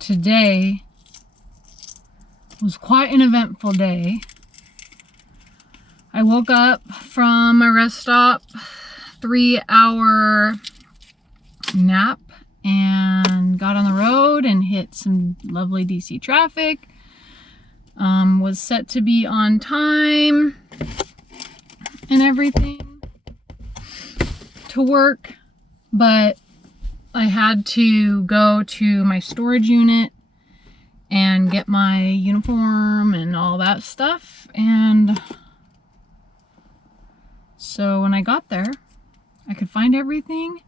today was quite an eventful day. I woke up from my rest stop, 3-hour nap, and got on the road and hit some lovely DC traffic. Was set to be on time and everything to work, but I had to go to my storage unit and get my uniform and all that stuff. And so when I got there, I could find everything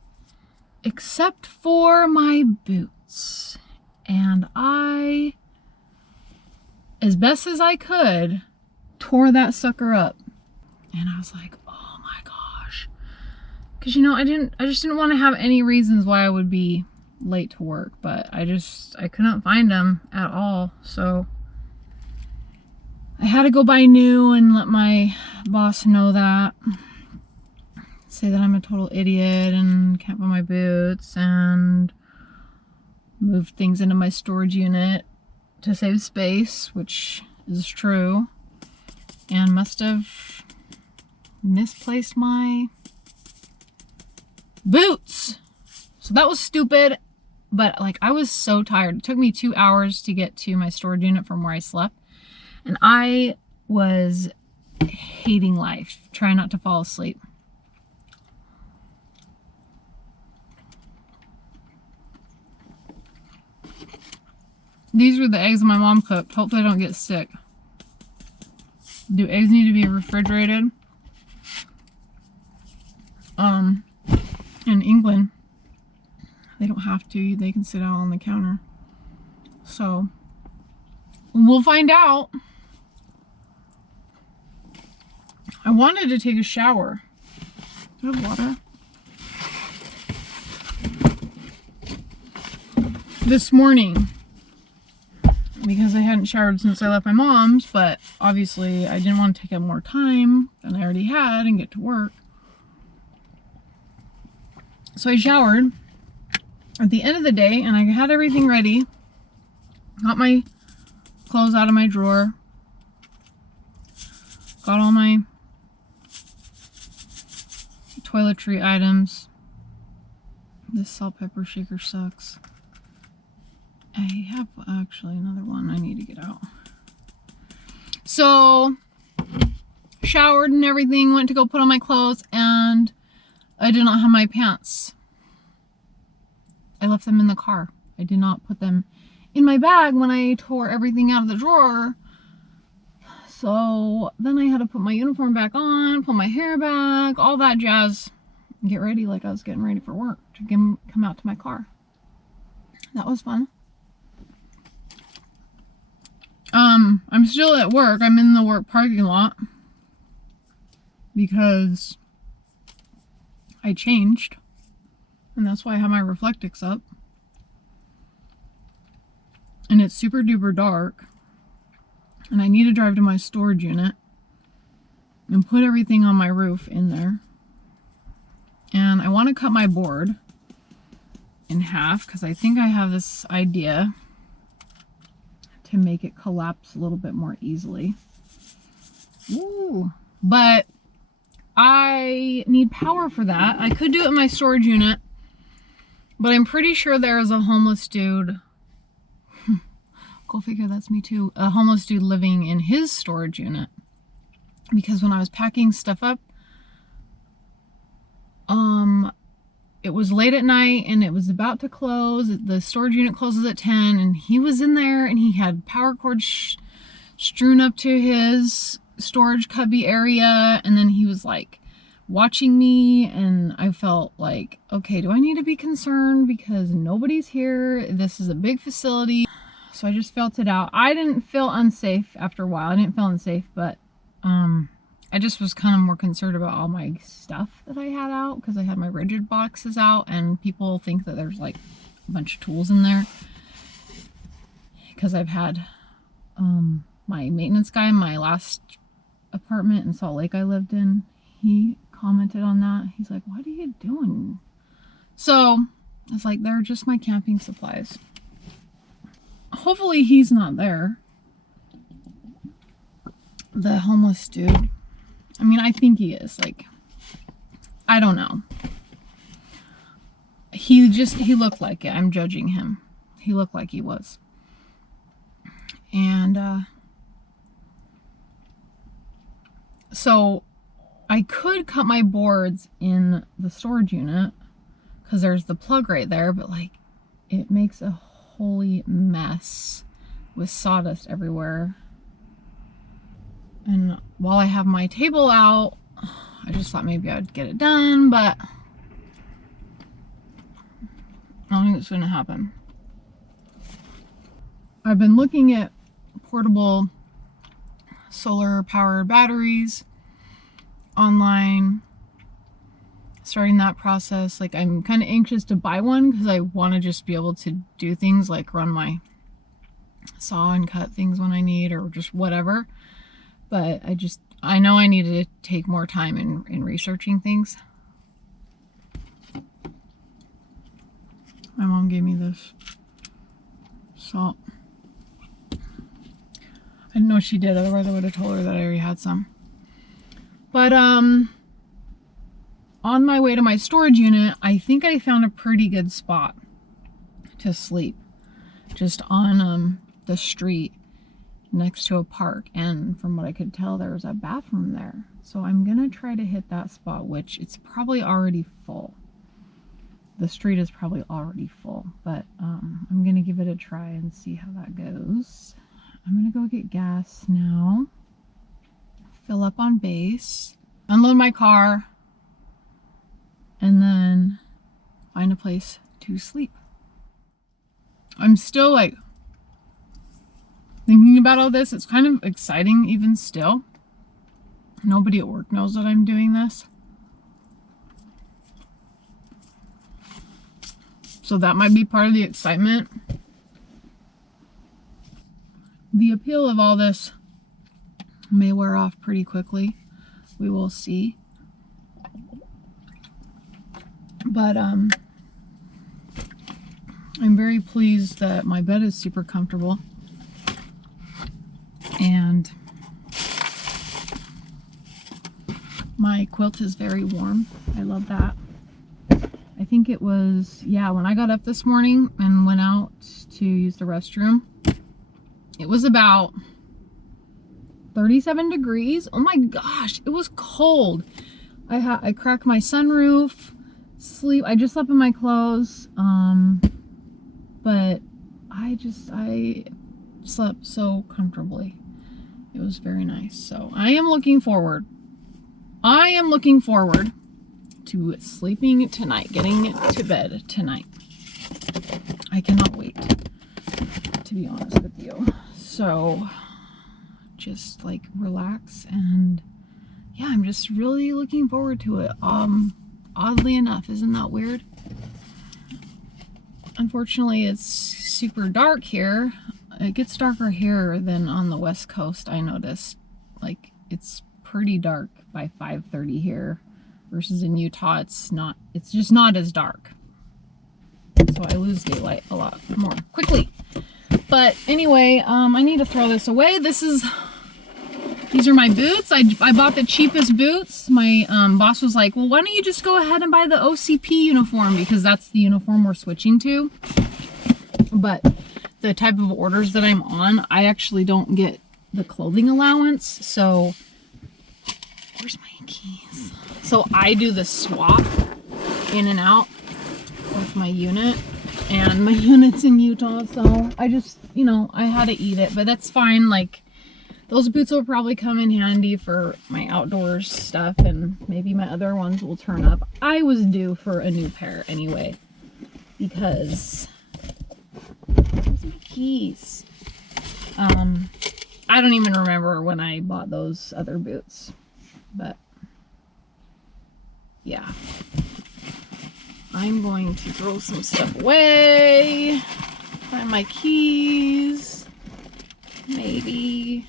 except for my boots. And I, as best as I could, tore that sucker up. And I was like, oh my gosh. Because, you know, I just didn't want to have any reasons why I would be late to work, but I couldn't find them at all. So I had to go buy new and let my boss know that. Say that I'm a total idiot and can't buy my boots, and move things into my storage unit to save space, which is true, and must have misplaced my boots. So that was stupid, but like I was so tired. It took me 2 hours to get to my storage unit from where I slept, and I was hating life, trying not to fall asleep. These were the eggs my mom cooked. Hopefully I don't get sick. Do eggs need to be refrigerated? In England, they don't have to. They can sit out on the counter. So, we'll find out. I wanted to take a shower. Do I have water? This morning, because I hadn't showered since I left my mom's, but obviously I didn't want to take up more time than I already had and get to work. So I showered at the end of the day, and I had everything ready. Got my clothes out of my drawer. Got all my toiletry items. This salt pepper shaker sucks. I have actually another one I need to get out. So, showered and everything, went to go put on my clothes, and I did not have my pants. I left them in the car. I did not put them in my bag when I tore everything out of the drawer. So then I had to put my uniform back on, put my hair back, all that jazz, and get ready like I was getting ready for work to come out to my car. That was fun. I'm still at work. I'm in the work parking lot because I changed, and that's why I have my Reflectix up. And it's super duper dark, and I need to drive to my storage unit and put everything on my roof in there. And I want to cut my board in half because I think I have this idea to make it collapse a little bit more easily. Ooh. But I need power for that. I could do it in my storage unit, but I'm pretty sure there is a homeless dude. Go figure, that's me too. A homeless dude living in his storage unit. Because when I was packing stuff up, it was late at night and it was about to close. The storage unit closes at 10, and he was in there and he had power cords strewn up to his storage cubby area, and then he was like watching me, and I felt like, okay, do I need to be concerned because nobody's here? This is a big facility. So I just felt it out. I didn't feel unsafe after a while. I didn't feel unsafe, but I just was kind of more concerned about all my stuff that I had out, because I had my rigid boxes out, and people think that there's like a bunch of tools in there. Because I've had my maintenance guy in my last apartment in Salt Lake I lived in, he commented on that. He's like, what are you doing? So it's like, they're just my camping supplies. hopefully he's not there. The homeless dude. I mean, I think he is. Like, I don't know. He looked like it. I'm judging him. He looked like he was. And, so I could cut my boards in the storage unit because there's the plug right there, but like it makes a holy mess with sawdust everywhere. And while I have my table out, I just thought maybe I'd get it done, but I don't think it's gonna happen. I've been looking at portable solar powered batteries online, starting that process. Like, I'm kind of anxious to buy one because I want to just be able to do things like run my saw and cut things when I need, or just whatever. But I know I need to take more time in researching things. My mom gave me this salt. I didn't know she did, otherwise I would have told her that I already had some. But on my way to my storage unit, I think I found a pretty good spot to sleep. Just on the street next to a park. And from what I could tell, there was a bathroom there. So I'm gonna try to hit that spot, which it's probably already full. The street is probably already full, but I'm gonna give it a try and see how that goes. I'm gonna go get gas now, fill up on base, unload my car, and then find a place to sleep. I'm still like thinking about all this. It's kind of exciting even still. Nobody at work knows that I'm doing this. So that might be part of the excitement. The appeal of all this may wear off pretty quickly. We will see. But I'm very pleased that my bed is super comfortable. And my quilt is very warm. I love that. I think it was, yeah, when I got up this morning and went out to use the restroom, it was about 37 degrees. Oh my gosh, it was cold. I cracked my sunroof, I just slept in my clothes, but I slept so comfortably. It was very nice. So I am looking forward to sleeping tonight, getting to bed tonight. I cannot wait, to be honest with you. So just like relax, and yeah, I'm just really looking forward to it. Oddly enough, isn't that weird? Unfortunately, it's super dark here. It gets darker here than on the West Coast, I noticed. Like, it's pretty dark by 5:30 here, versus in Utah, it's just not as dark. So I lose daylight a lot more quickly. But anyway, I need to throw this away. These are my boots. I bought the cheapest boots. My boss was like, well, why don't you just go ahead and buy the OCP uniform, because that's the uniform we're switching to. But the type of orders that I'm on, I actually don't get the clothing allowance. So where's my keys? So I do the swap in and out with my unit, and my unit's in Utah, so I just, I had to eat it, but that's fine. Like, those boots will probably come in handy for my outdoors stuff, and maybe my other ones will turn up. I was due for a new pair anyway, because where's my keys? I don't even remember when I bought those other boots, but yeah. I'm going to throw some stuff away, find my keys, maybe,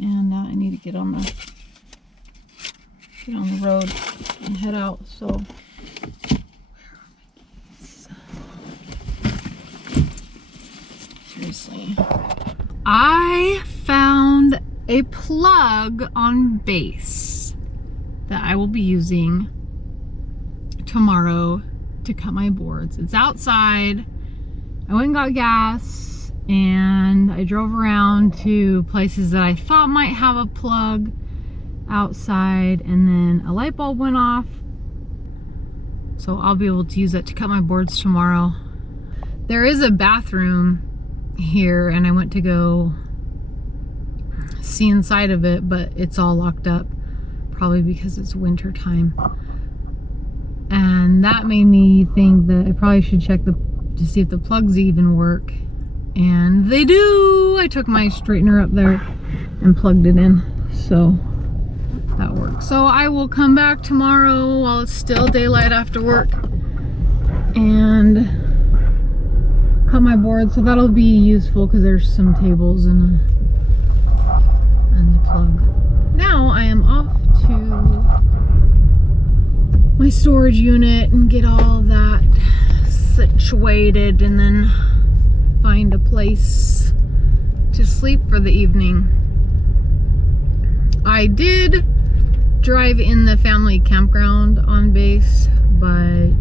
and I need to get on the road and head out. So where are my keys? Seriously. I found a plug on base that I will be using tomorrow to cut my boards. It's outside. I went and got gas and I drove around to places that I thought might have a plug outside, and then a light bulb went off. So I'll be able to use that to cut my boards tomorrow. There is a bathroom here and I went to go see inside of it, but it's all locked up, probably because it's winter time. And that made me think that I probably should check to see if the plugs even work. And they do! I took my straightener up there and plugged it in, so that works. So I will come back tomorrow while it's still daylight after work and cut my board. So that'll be useful because there's some tables and the plug. Now I am off to my storage unit and get all that situated and then find a place to sleep for the evening. I did drive in the family campground on base, but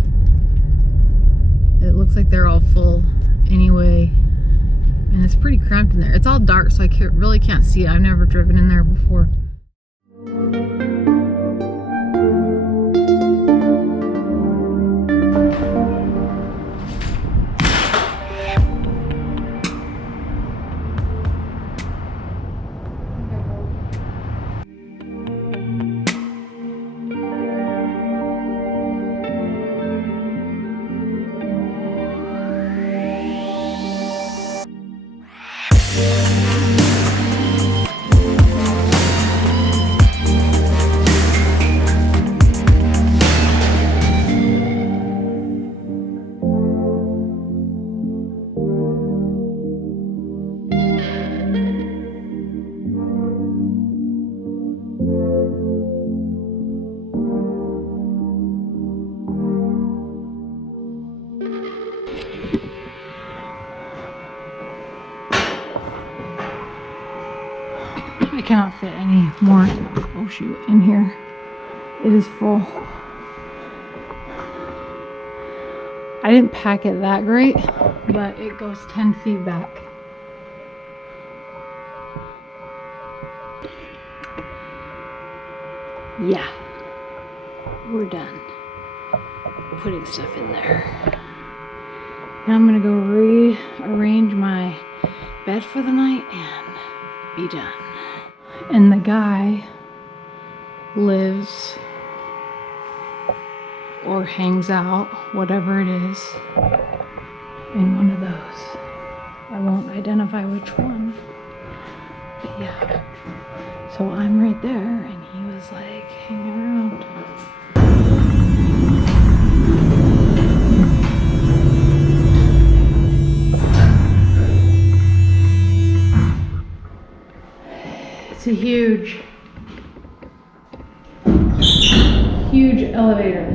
it looks like they're all full anyway, and it's pretty cramped in there. It's all dark, so I really can't see it. I've never driven in there before. I cannot fit any more, oh shoot, in here. It is full. I didn't pack it that great, but it goes 10 feet back. Yeah, we're done putting stuff in there. Now I'm gonna go rearrange my bed for the night and be done. And the guy lives or hangs out, whatever it is, in one of those. I won't identify which one, but yeah. So I'm right there and he was like hanging around. It's a huge elevator.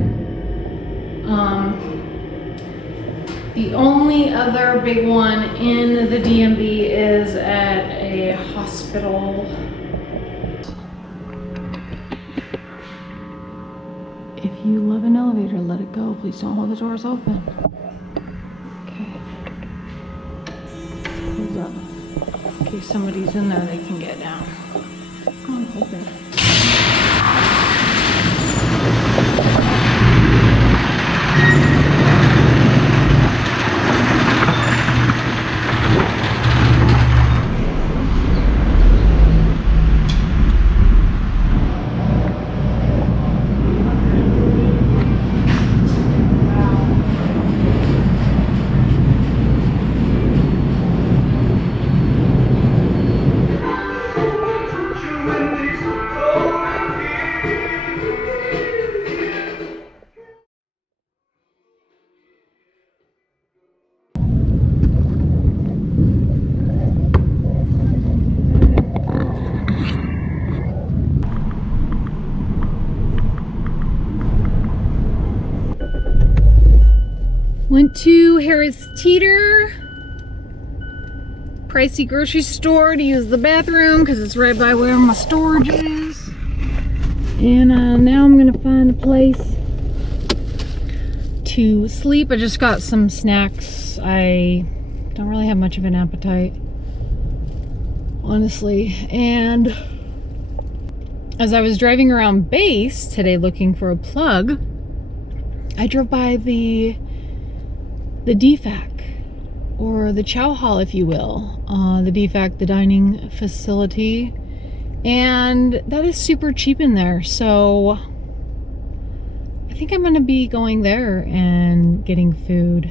The only other big one in the DMV is at a hospital. If you love an elevator, let it go. Please don't hold the doors open. Okay. Close up. In case somebody's in there, they can get down. Come on, open. Went to Harris Teeter pricey grocery store to use the bathroom because it's right by where my storage is. And now I'm gonna find a place to sleep. I just got some snacks. I don't really have much of an appetite, honestly. And as I was driving around base today looking for a plug, I drove by the DFAC, or the chow hall, if you will. The DFAC, the dining facility. And that is super cheap in there. So I think I'm gonna be going there and getting food.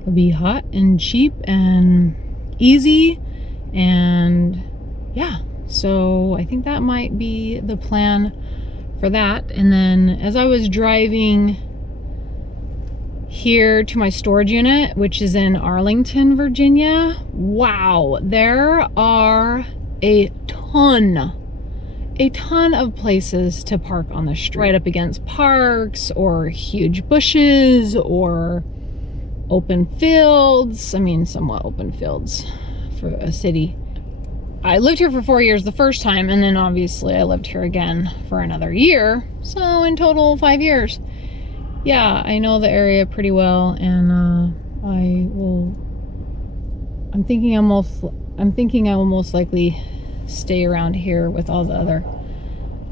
It'll be hot and cheap and easy, and yeah, so I think that might be the plan for that. And then as I was driving here to my storage unit, which is in Arlington, Virginia, wow, there are a ton of places to park on the street, right up against parks or huge bushes or open fields. I mean, somewhat open fields for a city. I lived here for 4 years the first time, and then obviously I lived here again for another year. So in total, 5 years. Yeah, I know the area pretty well, and I'm thinking I will most likely stay around here with all the other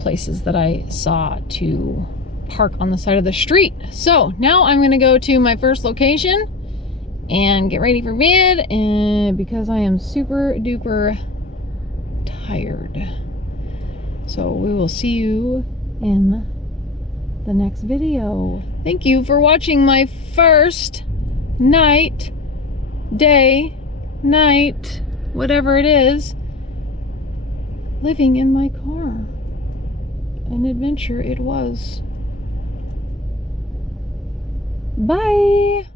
places that I saw to park on the side of the street. So now I'm gonna go to my first location and get ready for bed, and because I am super duper tired. So we will see you in the next video. Thank you for watching my first night, whatever it is, living in my car. An adventure it was. Bye.